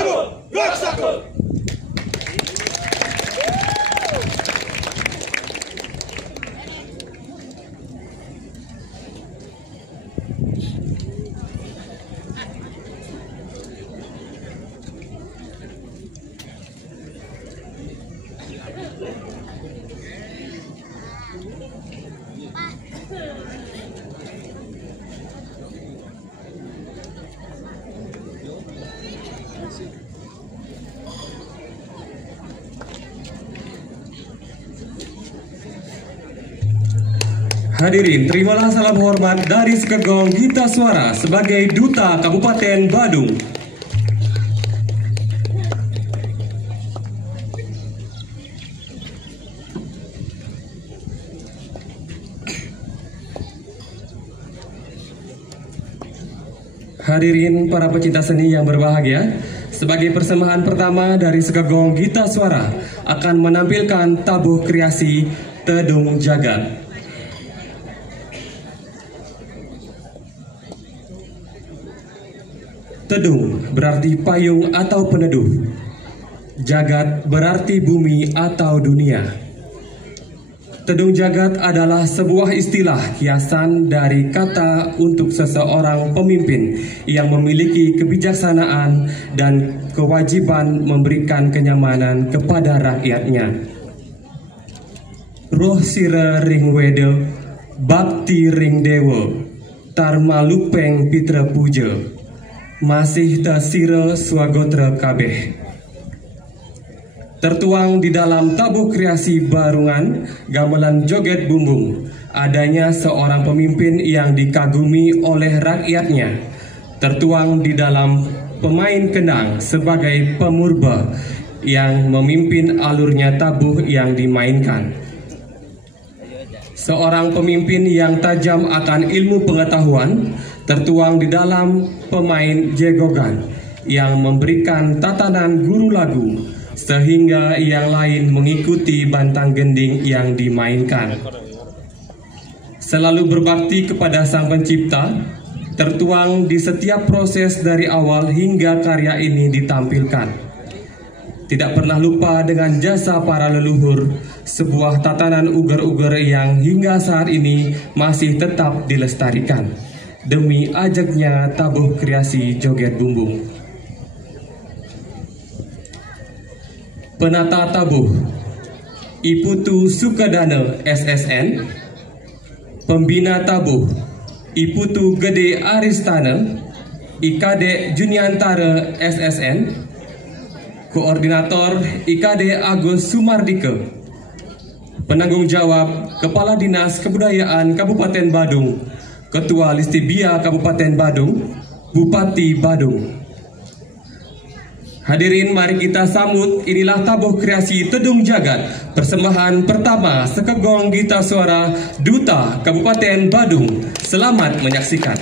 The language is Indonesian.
Bangun, Goksaku! Hadirin, terimalah salam hormat dari Sekegong Gita Suara sebagai Duta Kabupaten Badung. Hadirin para pecinta seni yang berbahagia, sebagai persembahan pertama dari Sekegong Gita Suara akan menampilkan tabuh kreasi Tedung Jagat. Tedung berarti payung atau peneduh. Jagat berarti bumi atau dunia. Tedung jagat adalah sebuah istilah kiasan dari kata untuk seseorang pemimpin yang memiliki kebijaksanaan dan kewajiban memberikan kenyamanan kepada rakyatnya. Roh sire ring wede, bakti ring dewa, tarma lupeng pitra puja, masih tasira swagotra kabeh. Tertuang di dalam tabuh kreasi Barungan gamelan joget bumbung, adanya seorang pemimpin yang dikagumi oleh rakyatnya. Tertuang di dalam pemain kendang sebagai pemurba yang memimpin alurnya tabuh yang dimainkan. Seorang pemimpin yang tajam akan ilmu pengetahuan tertuang di dalam pemain jegogan yang memberikan tatanan guru lagu sehingga yang lain mengikuti bantang gending yang dimainkan. Selalu berbakti kepada Sang Pencipta tertuang di setiap proses dari awal hingga karya ini ditampilkan. Tidak pernah lupa dengan jasa para leluhur, sebuah tatanan uger-uger yang hingga saat ini masih tetap dilestarikan demi ajaknya tabuh kreasi joget bumbung. Penata tabuh Iputu Sukadana SSN. Pembina tabuh Iputu Gede Aristana IKD Juniantara SSN. Koordinator IKD Agus Sumardike. Penanggung jawab Kepala Dinas Kebudayaan Kabupaten Badung, Ketua Listibia Kabupaten Badung, Bupati Badung. Hadirin, mari kita sambut, inilah tabuh kreasi Tedung Jagat, persembahan pertama Sekegong Gita Suara Duta Kabupaten Badung. Selamat menyaksikan.